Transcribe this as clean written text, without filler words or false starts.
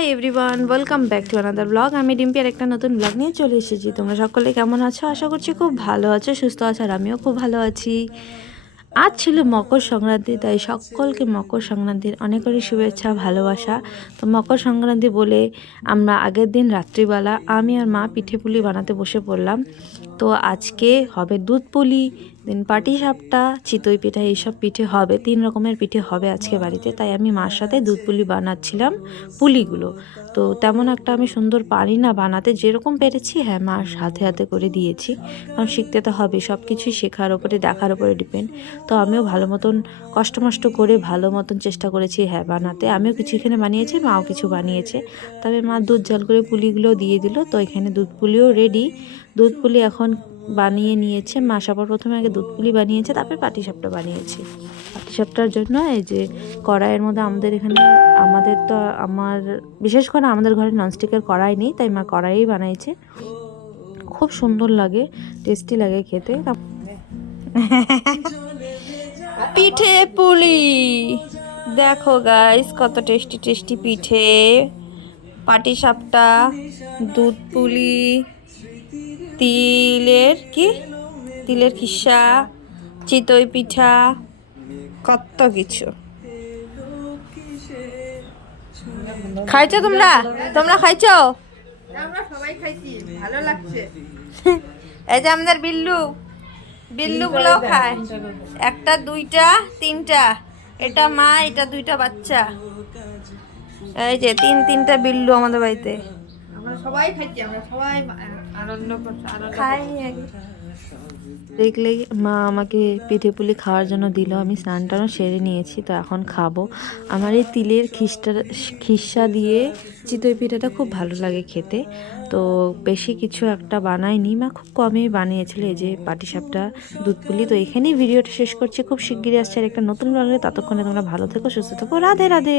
Hi everyone, welcome back to another blog. আমি ডিম্পি আর একটা নতুন ব্লগ নিয়ে চলে এসেছি। তোমরা সকলে কেমন আছো? আশা করছি খুব ভালো আছো, সুস্থ আছো, আর আমিও খুব ভালো আছি। আজ ছিল মকর সংক্রান্তি, তাই সকলকে মকর সংক্রান্তির অনেক অনেক শুভেচ্ছা, ভালোবাসা। তো মকর সংক্রান্তি বলে আমরা আগের দিন রাত্রিবেলা আমি আর মা পিঠে পুলি বানাতে বসে পড়লাম। তো আজকে হবে দুধ পুলি, দিন পাটিসাপটা, চিতই পিঠা, এইসব পিঠে হবে। 3 রকমের পিঠে হবে আজকে বাড়িতে। তাই আমি মার সাথে দুধ পুলি বানাচ্ছিলাম, পুলিগুলো। তো তেমন একটা আমি সুন্দর পারি না বানাতে, যেরকম পেরেছি হ্যাঁ মার হাতে হাতে করে দিয়েছি, কারণ শিখতে তো হবে, সব কিছুই শেখার ওপরে, দেখার ওপরে ডিপেন্ড। তো আমিও ভালো মতন কষ্ট মষ্ট করে ভালো মতন চেষ্টা করেছি হ্যাঁ বানাতে। আমিও কিছু এখানে বানিয়েছি, মাও কিছু বানিয়েছে। তবে মা দুধ জাল করে পুলিগুলো দিয়ে দিল। তো এখানে দুধ পুলিও রেডি। দুধ পুলি এখন বানিয়ে নিয়েছে মা। সবার প্রথমে আগে দুধ পুলি বানিয়েছে, তারপরে পাটিসাপটা বানিয়েছে। পাটিসাপটার জন্য এই যে কড়াইয়ের মধ্যে আমাদের এখানে, আমাদের তো আমার বিশেষ করে আমাদের ঘরে ননস্টিকের কড়াই নেই, তাই মা কড়াইই বানাইছে। খুব সুন্দর লাগে, টেস্টি লাগে খেতে। পিঠে পুলি দেখো গাইস, কত টেস্টি টেস্টি পিঠে, পাটিসাপটা, দুধ পুলি, তিলের খিসা, চিতই পিঠা, কত কিছু খাইছো তোমরা? তোমরা খাইছো? আমরা সবাই খাইছি, ভালো লাগছে। এই যে আমাদের বিল্লুগুলো খায়, একটা দুইটা তিনটা, এটা মা, এটা দুইটা বাচ্চা। এই যে তিনটা বিল্লু আমাদের বাড়িতে আমরা সবাই খাইছি, আমরা সবাই আনন্দ করছি, খাই। দেখলেই মা আমাকে পিঠে পুলি খাওয়ার জন্য দিল। আমি স্নান টানও সেরে নিয়েছি, তো এখন খাবো। আমার এই তিলের খিসা দিয়ে চিতই পিঠাটা খুব ভালো লাগে খেতে। তো বেশি কিছু একটা বানাইনি, মা খুব কমই বানিয়েছিল। এই যে পাটিসাপটা, দুধ পুলি। তো এখানেই ভিডিওটা শেষ করছি। খুব শিগগিরই আসছে আর একটা নতুন ব্লগে। ততক্ষণে তোমরা ভালো থেকো, সুস্থ থেকো। রাধে রাধে।